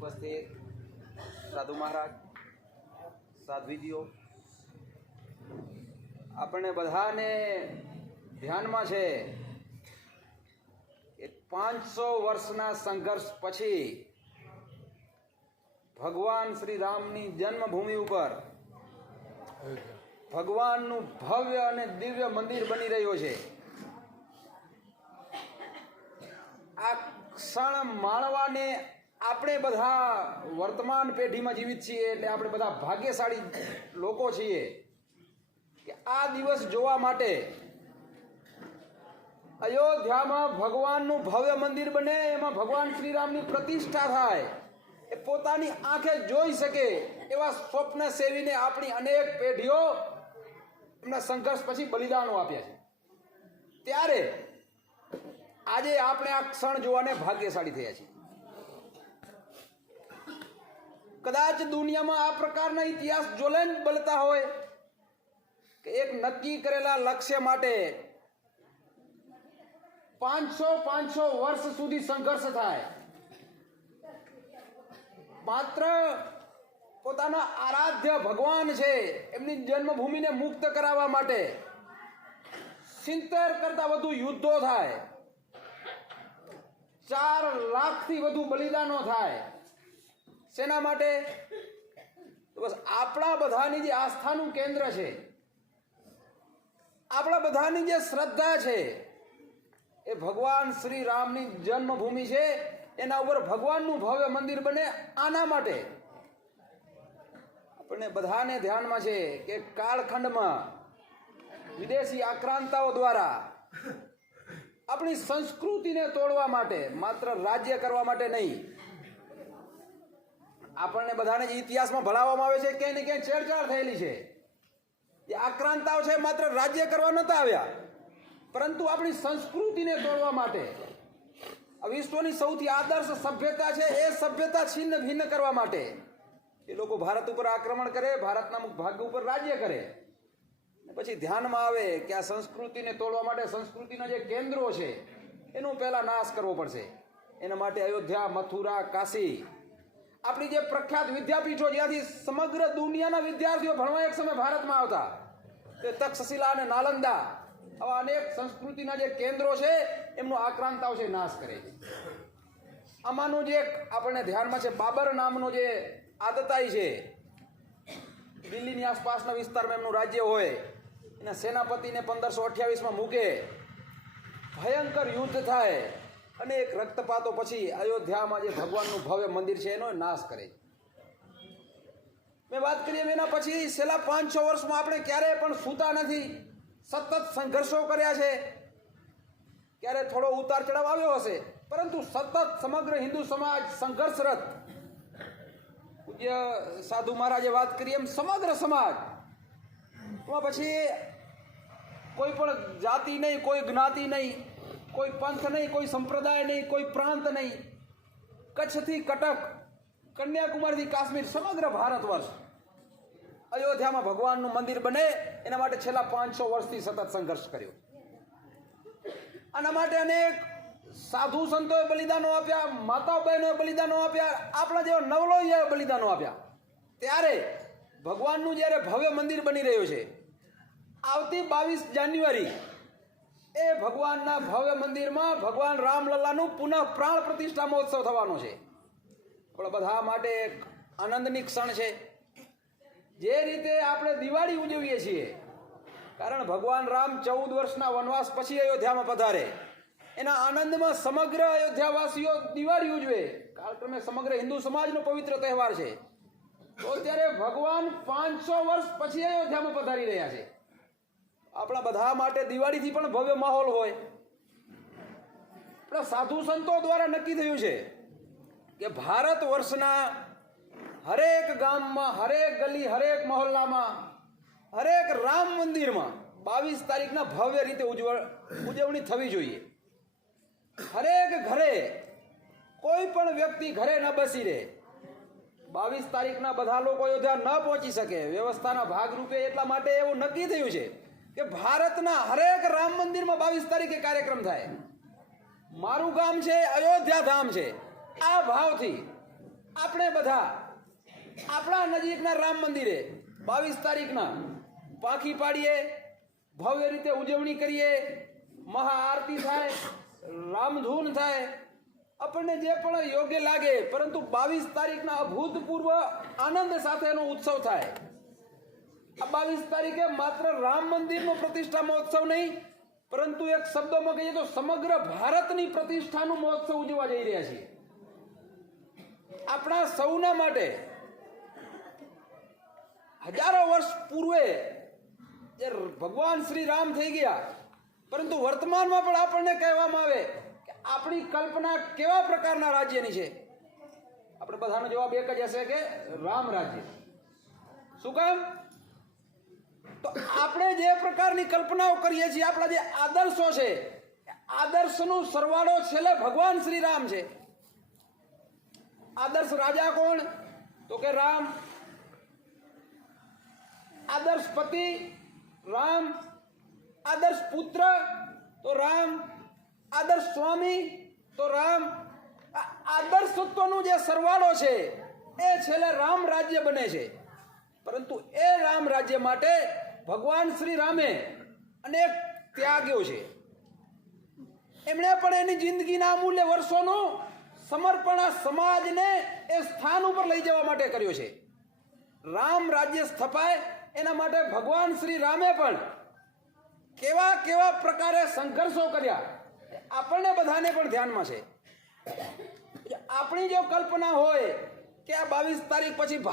ઉપસ્થિત સાધુ મહારાજ, સાધ્વીજીઓ, આપણે બધાને ધ્યાનમાં છે કે 500 વર્ષના સંઘર્ષ પછી ભગવાન શ્રી રામની જન્મભૂમિ ઉપર ભગવાનનું ભવ્ય અને દિવ્ય મંદિર બની રહ્યો છે. આ ક્ષણ માણવાને આપણે બધા વર્તમાન પેઢીમાં જીવિત છીએ એટલે આપણે બધા ભાગ્યશાળી લોકો છીએ કે આ દિવસ જોવા માટે અયોધ્યામાં ભગવાનનું ભવ્ય મંદિર બને, એમાં ભગવાન શ્રી રામની પ્રતિષ્ઠા થાય, એ પોતાની આંખે જોઈ શકે એવા સ્વપ્ન સેવીને આપણી અનેક પેઢીઓ એમના સંઘર્ષ પછી બલિદાનો આપ્યા છે. ત્યારે આજે આપણે આ ક્ષણ જોવાને ભાગ્યશાળી થયા છીએ. કદાચ દુનિયામાં આ પ્રકારના ઇતિહાસ જ્વલંત બનતા હોય કે એક નક્કી કરેલા લક્ષ્ય માટે 500 વર્ષ સુધી સંઘર્ષ થાય, માત્ર પોતાના આરાધ્ય ભગવાન છે એમની જન્મભૂમિને મુક્ત કરાવવા માટે 70 કરતા વધુ યુદ્ધો થાય, 4 લાખથી વધુ બલિદાનો થાય. શેના માટે? બસ આપણા બધાની જે આસ્થાનું કેન્દ્ર છે, આપણા બધાની જે શ્રદ્ધા છે એ ભગવાન શ્રી રામની જન્મભૂમિ છે, એના ઉપર ભગવાનનું ભવ્ય મંદિર બને. આના માટે આપણને બધાને ધ્યાનમાં છે કે કાળખંડમાં વિદેશી આક્રાંતાઓ દ્વારા આપણી સંસ્કૃતિને તોડવા માટે, માત્ર રાજ્ય કરવા માટે નહીં, આપણને બધાને જ ઇતિહાસમાં ભણાવવામાં આવે છે ક્યાંય ને ક્યાંય છેડછાડ થયેલી છે. એ આક્રાંતાઓ છે માત્ર રાજ્ય કરવા નહોતા આવ્યા, પરંતુ આપણી સંસ્કૃતિને તોડવા માટે, આ વિશ્વની સૌથી આદર્શ સભ્યતા છે એ સભ્યતા છિન્ન ભિન્ન કરવા માટે એ લોકો ભારત ઉપર આક્રમણ કરે, ભારતના અમુક ભાગ ઉપર રાજ્ય કરે. પછી ધ્યાનમાં આવે કે આ સંસ્કૃતિને તોડવા માટે સંસ્કૃતિના જે કેન્દ્રો છે એનો પહેલા નાશ કરવો પડશે. એના માટે અયોધ્યા, મથુરા, કાશી, આપણી જે પ્રખ્યાત વિદ્યાપીઠો જ્યાંથી સમગ્ર દુનિયાના વિદ્યાર્થીઓ ભણવા એક સમય ભારતમાં આવતા, તે તક્ષશિલા અને નાલંદા, આવા અનેક સંસ્કૃતિના જે કેન્દ્રો છે એમનો આક્રાંતાઓ છે નાશ કરે છે. આમાંનું જે આપણને ધ્યાનમાં છે, બાબર નામનો જે આદતાઈ છે, દિલ્હીની આસપાસના વિસ્તારમાં એમનું રાજ્ય હોય, એના સેનાપતિને 1528માં મૂકે, ભયંકર યુદ્ધ થાય, અનેક રક્તપાતો પછી અયોધ્યામાં જે ભગવાનનું ભવ્ય મંદિર છે એનો નાશ કરે છે. મેં વાત કરી એના પછી છેલ્લા 500 વર્ષમાં આપણે ક્યારેય પણ સૂતા નથી, સતત સંઘર્ષો કર્યા છે. ક્યારે થોડો ઉતાર ચઢાવ આવ્યો હશે, પરંતુ સતત સમગ્ર હિન્દુ સમાજ સંઘર્ષરત. પૂજ્ય સાધુ મહારાજે વાત કરી એમ સમગ્ર સમાજ, એમાં પછી કોઈ પણ જાતિ નહીં, કોઈ જ્ઞાતિ નહીં, કોઈ પંથ નહીં, કોઈ સંપ્રદાય નહીં, કોઈ પ્રાંત નહીં, કચ્છથી કટક, કન્યાકુમારીથી કાશ્મીર, સમગ્ર ભારત વર્ષ અયોધ્યામાં ભગવાનનું મંદિર બને એના માટે છેલ્લા 500 વર્ષથી સતત સંઘર્ષ કર્યો. આના માટે અનેક સાધુ સંતોએ બલિદાનો આપ્યા, માતાઓ બહેનોએ બલિદાનો આપ્યા, આપણા જેવા નવલોએ બલિદાનો આપ્યા. ત્યારે ભગવાનનું જ્યારે ભવ્ય મંદિર બની રહ્યું છે, આવતી 22 જાન્યુઆરી એ ભગવાનના ભવ્ય મંદિરમાં ભગવાન રામલલ્લાનું પુનઃ પ્રાણ પ્રતિષ્ઠા મહોત્સવ થવાનો છે. આપણા બધા માટે એક આનંદની ક્ષણ છે. જે રીતે આપણે દિવાળી ઉજવીએ છીએ, કારણ ભગવાન રામ 14 વર્ષના વનવાસ પછી અયોધ્યામાં પધારે, એના આનંદમાં સમગ્ર અયોધ્યાવાસીઓ દિવાળી ઉજવે, કાળક્રમે સમગ્ર હિન્દુ સમાજનો પવિત્ર તહેવાર છે. તો ત્યારે ભગવાન 500 વર્ષ પછી અયોધ્યામાં પધારી રહ્યા છે. આપણા બધા માટે દિવાળીથી પણ ભવ્ય માહોલ હોય. આપણા સાધુ સંતો દ્વારા નક્કી થયું છે કે ભારત વર્ષના હરેક ગામમાં, હરેક ગલી, હરેક મહોલ્લામાં, હરેક રામ મંદિરમાં 22 તારીખના ભવ્ય રીતે ઉજવણી થવી જોઈએ. હરેક ઘરે કોઈ પણ વ્યક્તિ ઘરે ન બેસી રહે. 22 તારીખના બધા લોકો અયોધ્યા ન પહોંચી શકે, વ્યવસ્થાના ભાગરૂપે એટલા માટે એવું નક્કી થયું છે કે ભારતના હરેક રામ મંદિરમાં 22 તારીખે કાર્યક્રમ થાય. મારું ગામ છે અયોધ્યા ધામ છે, આ ભાવથી આપણે બધા આપણા નજીકના રામ મંદિરે 22 તારીખના પાંખી પાડીએ, ભવ્ય રીતે ઉજવણી કરીએ, મહાઆરતી થાય, રામધૂન થાય, આપણને જે પણ યોગ્ય લાગે, પરંતુ 22 તારીખના અભૂતપૂર્વ આનંદ સાથેનો ઉત્સવ થાય. આ 22 તારીખે માત્ર રામ મંદિરનો પ્રતિષ્ઠા મહોત્સવ નહીં, પરંતુ એક શબ્દોમાં કહીએ તો સમગ્ર ભારતની પ્રતિષ્ઠાનું મહોત્સવ ઉજવવા જઈ રહ્યા છીએ. આપણા સૌના માટે હજારો વર્ષ પૂર્વે જે ભગવાન શ્રી રામ થઈ ગયા, પરંતુ વર્તમાનમાં પણ આપણને કહેવામાં આવે કે આપણી કલ્પના કેવા પ્રકારના રાજ્યની છે. આપણે બધાનો જવાબ એક જ હશે કે રામ રાજ્ય. શું કામ? તો આપણે જે પ્રકારની કલ્પનાઓ કરીએ છીએ, આપણા જે આદર્શો છે, આદર્શનું સરવાળો છેલ્લે ભગવાન શ્રી રામ છે. આદર્શ રાજા કોણ? તો કે રામ. આદર્શ પતિ રામ, આદર્શ પુત્ર તો રામ, આદર્શ સ્વામી તો રામ. આદર્શત્વનું જે સરવાળો છે એ છેલ્લે રામ રાજ્ય બને છે. પરંતુ એ રામ રાજ્ય માટે ભગવાન શ્રી રામે અનેક ત્યાગ્યો છે. એમણે પણ એની જિંદગીના અમૂલ્ય વર્ષોનું સમર્પણ આ સમાજને એ સ્થાન ઉપર લઈ જવા માટે કર્યો છે. રામ રાજ્ય સ્થપાય એના માટે ભગવાન શ્રી રામે પણ કેવા કેવા પ્રકારે સંઘર્ષો કર્યા, આપણને બધાને પણ ધ્યાનમાં છે. આપણી જો કલ્પના હોય કે આ 22 તારીખ પછી